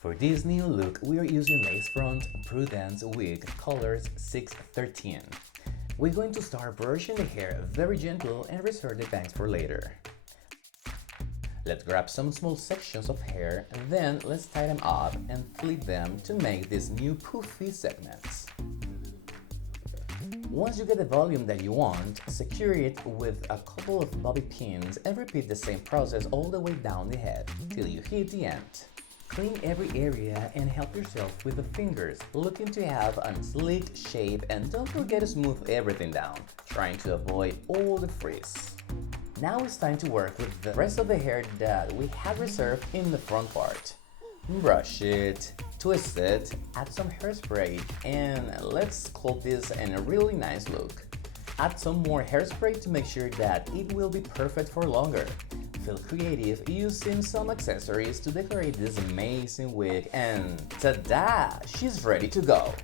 For this new look, we are using lace front Prudence wig colors 613. We're going to start brushing the hair very gentle and reserve the bangs for later. Let's grab some small sections of hair, then let's tie them up and flip them to make these new poofy segments. Once you get the volume that you want, secure it with a couple of bobby pins and repeat the same process all the way down the head till you hit the end. Clean every area and help yourself with the fingers, looking to have a sleek shape, and don't forget to smooth everything down, trying to avoid all the frizz. Now it's time to work with the rest of the hair that we have reserved in the front part. Brush it, twist it, add some hairspray, and let's sculpt this in a really nice look. Add some more hairspray to make sure that it will be perfect for longer. Feel creative using some accessories to decorate this amazing wig, and ta-da! She's ready to go!